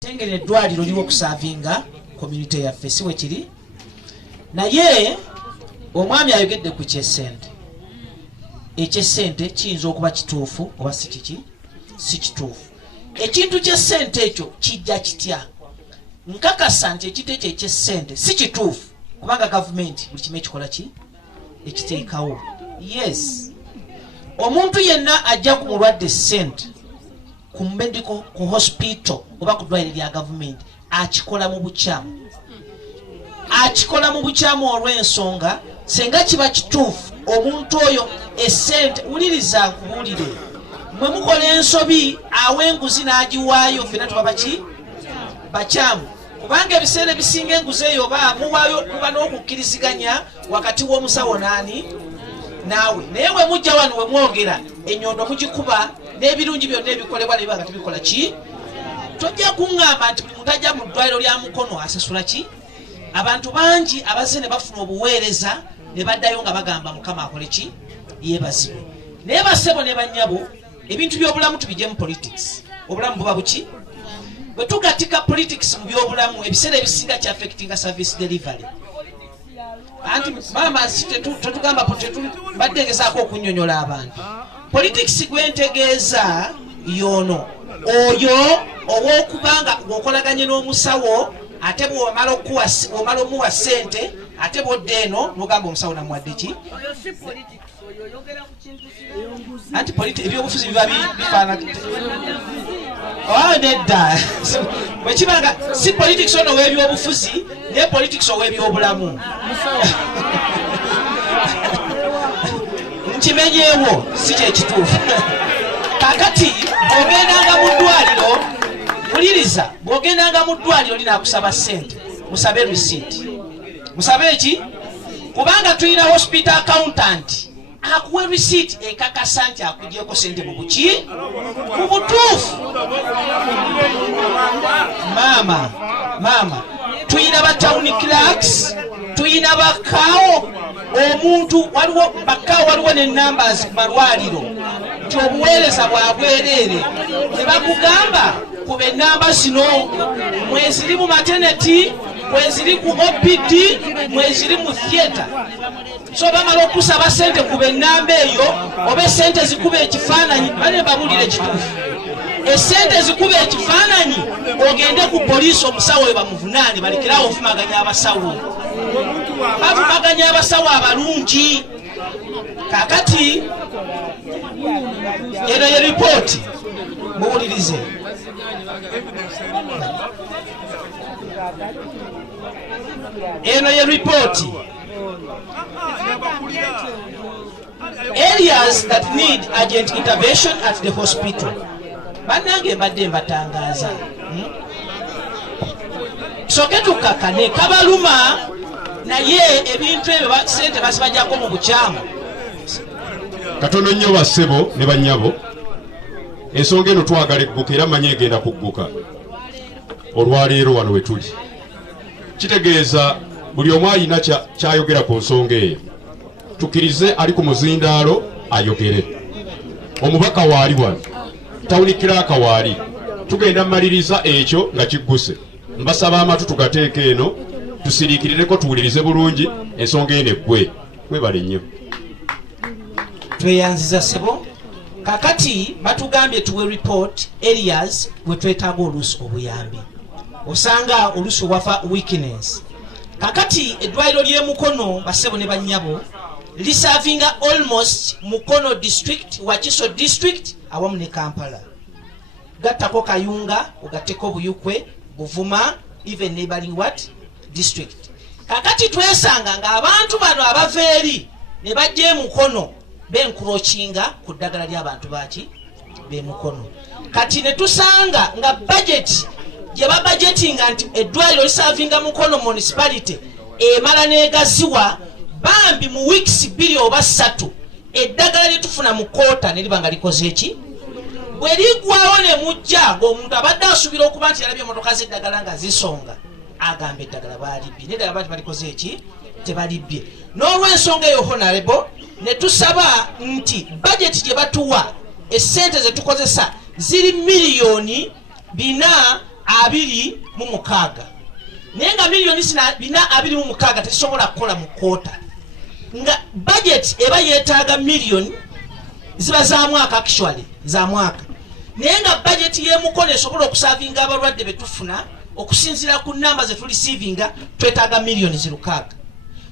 Tengere eddwaliro liwo okusavinga community yaffe siwe kiri naye omwami ayogedde ku kyesente ekyesente kiyinza okuba kituufu oba si kiki si kituufu ekintu kyesente ekyo kijja kitya nkakasa nti ekintu ekyo ekyesente si kituufu kubanga gavumenti buli kimu ekikola ki ekiteekawo yes omuntu yenna ajja ku mulwadde sente ku medical ku hospital oba ku ddwaliro lya gavumenti akikola mu bukyamu olw'ensonga senga kiba kituufu omuntu oyo esente wuliriza nkubuulire mwe mukola ensobi awenguzi n'agiwaayo fena tuba baki bakyamu kubanga ebiseera ebisinga enguzi eyo oba muwaayo kuba n'okukkiriziganya wakati w'omusawo nani naawe naye bwe mujja wano we mwogera ennyondo mugikuba n'ebirungi byonna ebikolebwa ne bibanga tebikola ki tojja kuŋŋamba nti buli muntu ajja mu ddwaliro lya Mukono asasula ki abantu bangi abazze ne bafuna obuweereza ne baddayo nga bagamba Mukama akole ki yeebazibwe naye bassebo ne bannyabo ebintu by'obulamu tubijje mu politics obulamu buba buki bwe tugatika politics mu by'obulamu ebiseera ebisinga kya affectinga service delivery anti mama tetugamba badde ngezaako okunnyonnyola abantu politics gwentegeeza yono oyo ow'okubanga ng'okolaganye n'omusawo ate bw'omala omuwa ssente ate bw'odda eno n'ogamba omusawo namuwadde ki anti ebyobufuzi biba bifaanana nedda bwekibanga si politics ono ow'ebyobufuzi naye politics ow'ebyobulamu nkimenyeewo si kyekituufu kakati bw'ogendanga mu ddwaliro wuliriza bw'ogendanga mu ddwaliro linaakusaba ssente musabe receipt musabe eki kubanga tulina hospital accountant akuwe receipt ekakasa nti akugyeko ssente mu buki mu butuufu maama tuyina ba town clerks tuyina bakaawo omuntu waliwo ne numbers ku malwaliro nti obuweereza bwa bwereere ne bakugamba kuba enamba zino mweziri mu maternity mweziri ku OPD mweziri mu theatre so bamala okusaba ssente kuba enamba eyo oba essente zikuba ekifaananyi bane babulire ekituufu essente zikuba ekifaananyi ogende ku poliisi omusawo oyo bamuvunaane balekerawo ofumaganya abasawo bavumaganya abasawo abalungi kakati eno ye ripooti muwulirize eno ye ripooti areas that need urgent intervention at the hospital bannange mbadde mbatangaaza soke tukkakane kabaluma naye ebintu ebyo sente basibajjako mu bukyamu katono nnyo bassebo ne bannyabo ensonga eno twagala egguka era manye egenda kugguka olwaleero wano we tuli kitegeeza buli omu alina kyayogera ku nsonga eyo tukkirize ali ku muzindaalo ayogere omubaka waali wano tawuni kiraaka waali tugenda mmaliriza ekyo nga kigguse mbasaba amatu tugateeka eno tusiriikirireko tuwulirize bulungi ensonga eno eggwe mwebale nnyo tweyanziza sebo kakati batugambye tuwe report areas we twetaaga oluusi obuyambi osanga oluusi wafa weakness kakati eddwaliro ly'e Mukono basebo ne bannyabo lisavinga almost Mukono district Wakiso district awamu ne Kampala gattako Kayunga ogatteko Buyukwe Buvuma even neighboring what district kakati twesanga ng'abantu bano abava eri ne bajja e Mukono benkurochinga ku ddagala ly'abantu baki be Mukono kati ne tusanga nga budget gye babudgetinga nti eddwaliro lisavinga Mukono municipality emala negaziwa bambi mu weeks 2 oba 3 eddagala lyetufuna mu koota ne liba nga likoze eki bwe ligwawo ne mujja ng'omuntu abadde asubira okuba nti yalabye emmotoka z'eddagala nga zisonga agamba eddagala baalibbye neddagala bati balikoze eki tebalibbye n'olw'ensonga eyo honorable ne tusaba nti budget gye batuwa essente ze tukozesa ziri miliyoni 4 26 naye nga miliyoni 426 tezisobola kukola mu koota nga budget eba yeetaaga miliyoni ziba za mwaka actually za mwaka naye nga budget y'Emukono esobola okusavinga abalwadde betufuna okusinziira ku namba ze tulisivinga twetaaga miliyoni 6.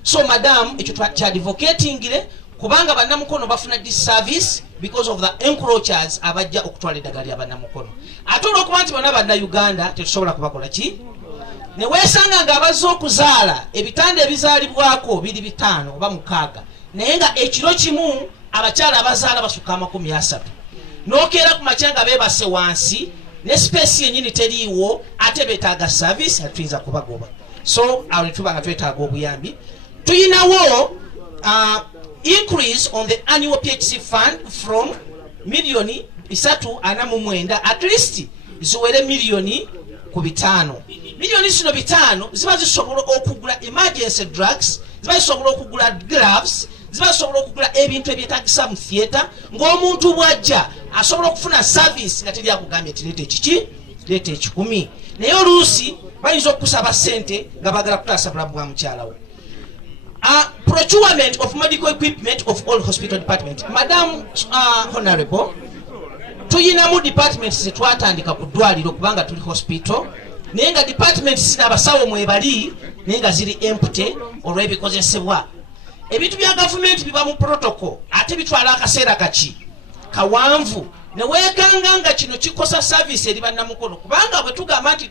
So madam ekyo kyadvocatingire kubanga bannamukono bafuna this service because of the encroachers abajja okutwala eddagala lya bannamukono ate olwokuba nti bonna bannayuganda tetusobola kubakola ki ne weesanga nga abazze okuzaala ebitanda ebizaalibwako biri 5 oba 6 naye nga ekiro kimu abakyala abazaala basukka 30 n'okeera ku makya nga beebase wansi ne space yennyini teriiwo ate beetaaga service atuyinza kubagoba. So awo ne tuba nga twetaaga obuyambi. Tuyinawo increase on the annual PHC fund from miliyoni 349 at least ziwere miliyoni ku 5. Miliyoni zino 5 ziba zisobola okugula emergency drugs, ziba zisobola okugula gloves, ziba zisobola okugula ebintu ebyetagisa mu theatre ng'omuntu bw'ajja asobola okufuna service nga teri akugambye ati leeta 10 naye oluusi bayinza okusaba ssente nga bagala kutaasa bulamu bwa mukyalawo. Procurement of medical equipment of all hospital department. Madam Honorable, tuyinamu departments zetwatandika ku ddwaliro kubanga tuli hospital naye nga departments zina abasawo mwebali naye nga ziri empty olw'ebikozesebwa. Ebintu bya gavumenti biba mu protocol ate bitwala akaseera kaki kawanvu ne weeganga nga kino kikosa service eri bannamukono kubanga bwe tugamba nti